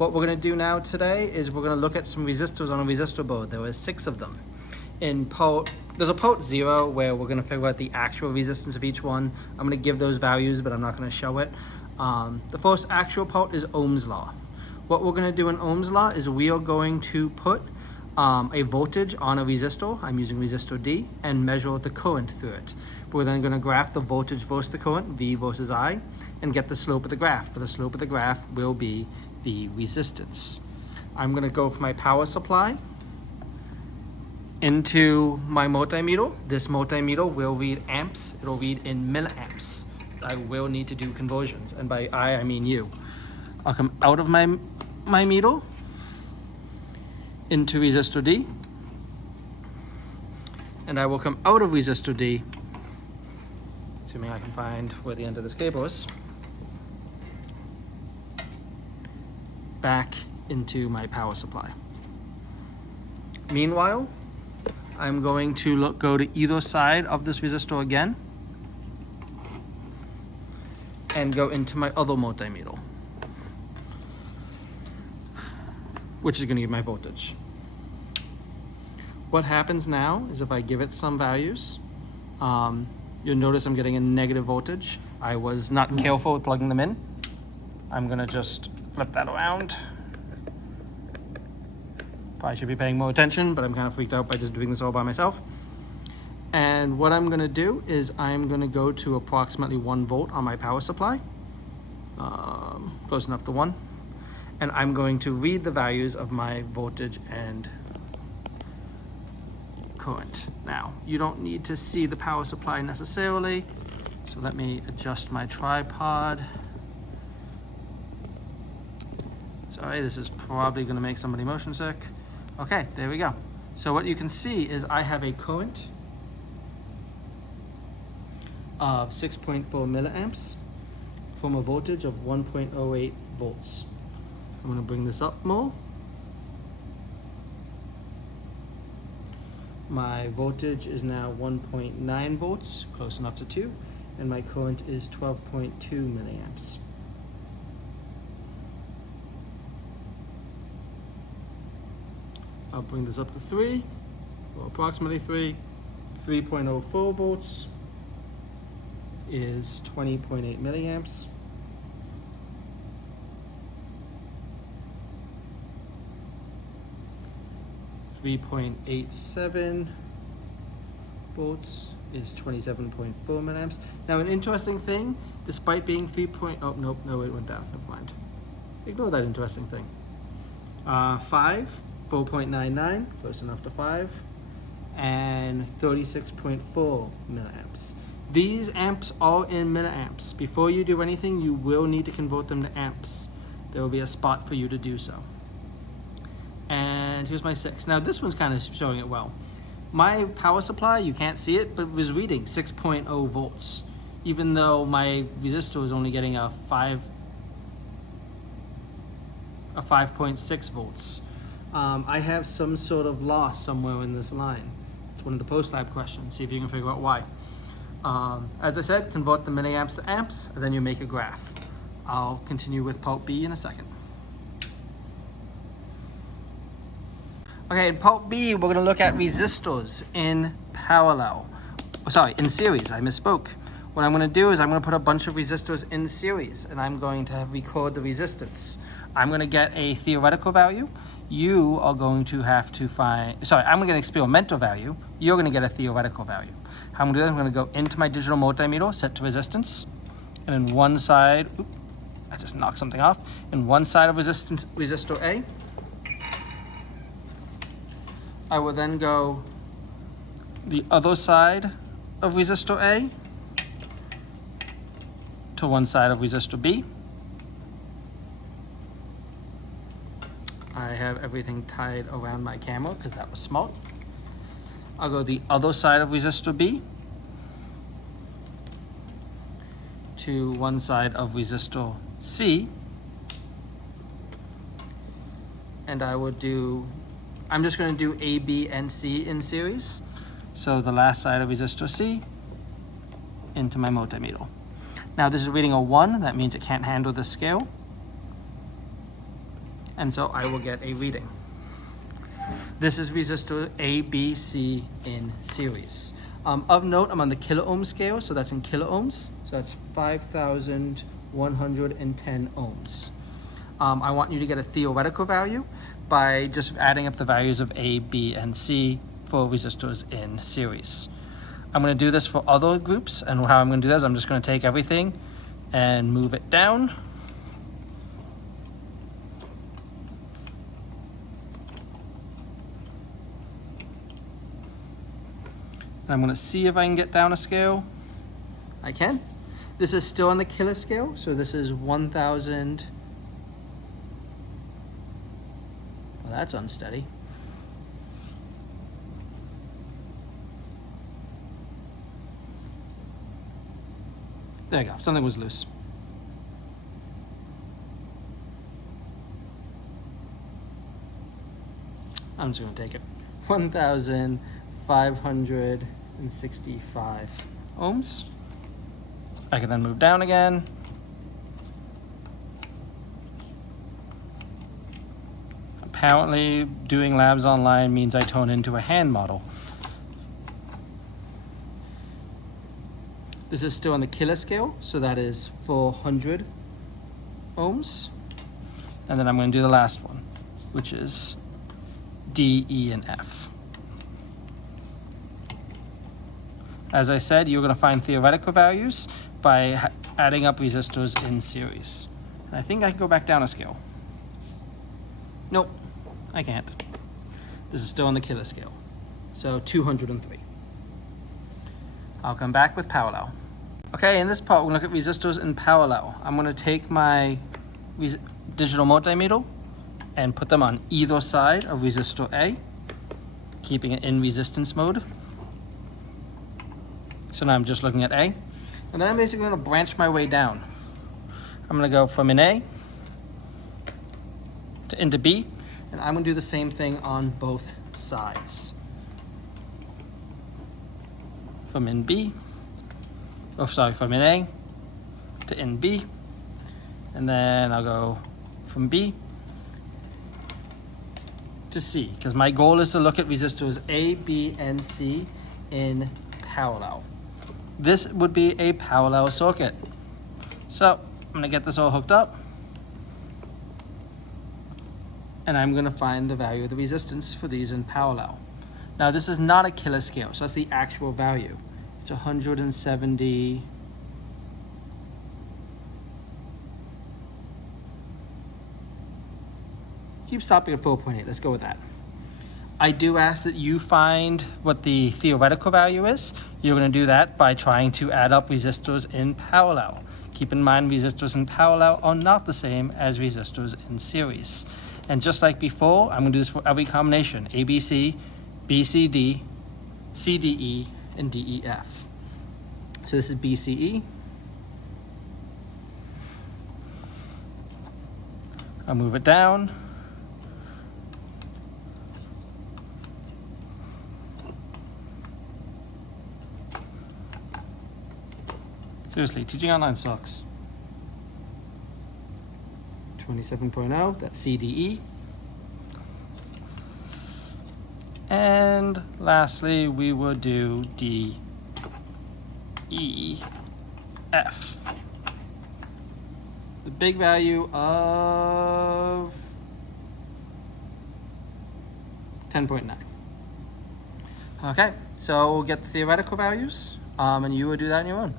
What we're going to do now today is we're going to look at some resistors on a resistor board. There were 6 of them. There's a port 0 where we're going to figure out the actual resistance of each one. I'm going to give those values, but I'm not going to show it. The first actual port is Ohm's law. What we're going to do in Ohm's law is we are going to put a voltage on a resistor. I'm using resistor D, and measure the current through it. We're then going to graph the voltage versus the current, V versus I, and get the slope of the graph. For the slope of the graph will be the resistance. I'm going to go for my power supply into my multimeter. This multimeter will read amps. It'll read in milliamps. I will need to do conversions, and by I mean you. I'll come out of my meter into resistor D, and I will come out of resistor D, assuming I can find where the end of this cable is, back into my power supply. Meanwhile, I'm going to go to either side of this resistor again and go into my other multimeter, which is going to give my voltage. What happens now is if I give it some values, you'll notice I'm getting a negative voltage. I was not careful with plugging them in. I'm going to just flip that around. Probably should be paying more attention, but I'm kind of freaked out by just doing this all by myself. And what I'm going to do is I'm going to go to approximately 1 volt on my power supply, close enough to 1. And I'm going to read the values of my voltage and current. Now, you don't need to see the power supply necessarily, so let me adjust my tripod. Sorry, this is probably going to make somebody motion sick. Okay, there we go. So what you can see is I have a current of 6.4 milliamps from a voltage of 1.08 volts. I'm going to bring this up more. My voltage is now 1.9 volts, close enough to 2, and my current is 12.2 milliamps. I'll bring this up to 3, or approximately 3. 3.04 volts is 20.8 milliamps. 3.87 volts is 27.4 milliamps. Now, an interesting thing, despite being 4.99, never mind. Ignore that interesting thing. 4.99, close enough to 5, and 36.4 milliamps. These amps are in milliamps. Before you do anything, you will need to convert them to amps. There will be a spot for you to do so. And here's my 6. Now this one's kind of showing it well. My power supply, you can't see it, but was reading 6.0 volts, even though my resistor is only getting a 5.6 volts. I have some sort of loss somewhere in this line. It's one of the post-lab questions. See if you can figure out why. As I said, convert the milliamps to amps, and then you make a graph. I'll continue with part B in a second. Okay, in part B, we're going to look at resistors in series. I misspoke. What I'm going to do is I'm going to put a bunch of resistors in series, and I'm going to record the resistance. I'm going to get a theoretical value. You are going to have to find, I'm going to get an experimental value. You're going to get a theoretical value. How I'm going to do that, I'm going to go into my digital multimeter, set to resistance, and in one side, I just knocked something off. In one side of resistor A, I will then go the other side of resistor A to one side of resistor B. I have everything tied around my camera because that was smart. I'll go the other side of resistor B to one side of resistor C, and I'm just going to do A, B, and C in series. So the last side of resistor C into my multimeter. Now this is reading a 1, that means it can't handle the scale. and so I will get a reading. This is resistor A, B, C in series. Of note, I'm on the kilo ohm scale, so that's in kilo ohms. So that's 5,110 ohms. I want you to get a theoretical value by just adding up the values of A, B, and C for resistors in series. I'm going to do this for other groups, and how I'm going to do this, I'm just going to take everything and move it down. And I'm going to see if I can get down a scale. I can. This is still on the kilo scale, so this is 1,000. Well, that's unsteady. There you go, something was loose. I'm just going to take it. 1,565 ohms. I can then move down again. Apparently, doing labs online means I tone into a hand model. This is still on the kilo scale, so that is 400 ohms. And then I'm going to do the last one, which is D, E, and F. As I said, you're going to find theoretical values by adding up resistors in series. And I think I can go back down a scale. Nope, I can't. This is still on the kilo scale, so 203. I'll come back with parallel. Okay, in this part, we're going to look at resistors in parallel. I'm going to take my digital multimeter and put them on either side of resistor A, keeping it in resistance mode. So now I'm just looking at A. And then I'm basically going to branch my way down. I'm going to go from an A into B, and I'm going to do the same thing on both sides. From in B, from in A to in B, and then I'll go from B to C, because my goal is to look at resistors A, B, and C in parallel. This would be a parallel circuit. So I'm going to get this all hooked up, and I'm going to find the value of the resistance for these in parallel. Now this is not a kilo scale, so that's the actual value. It's 170. Keep stopping at 4.8. Let's go with that. I do ask that you find what the theoretical value is. You're going to do that by trying to add up resistors in parallel. Keep in mind, resistors in parallel are not the same as resistors in series. And just like before, I'm going to do this for every combination: ABC, BCD, CDE, and DEF. So this is BCE. I'll move it down. Seriously, teaching online sucks. 27.0, that's CDE. And lastly, we would do DEF. The big value of 10.9. Okay, so we'll get the theoretical values, and you will do that on your own.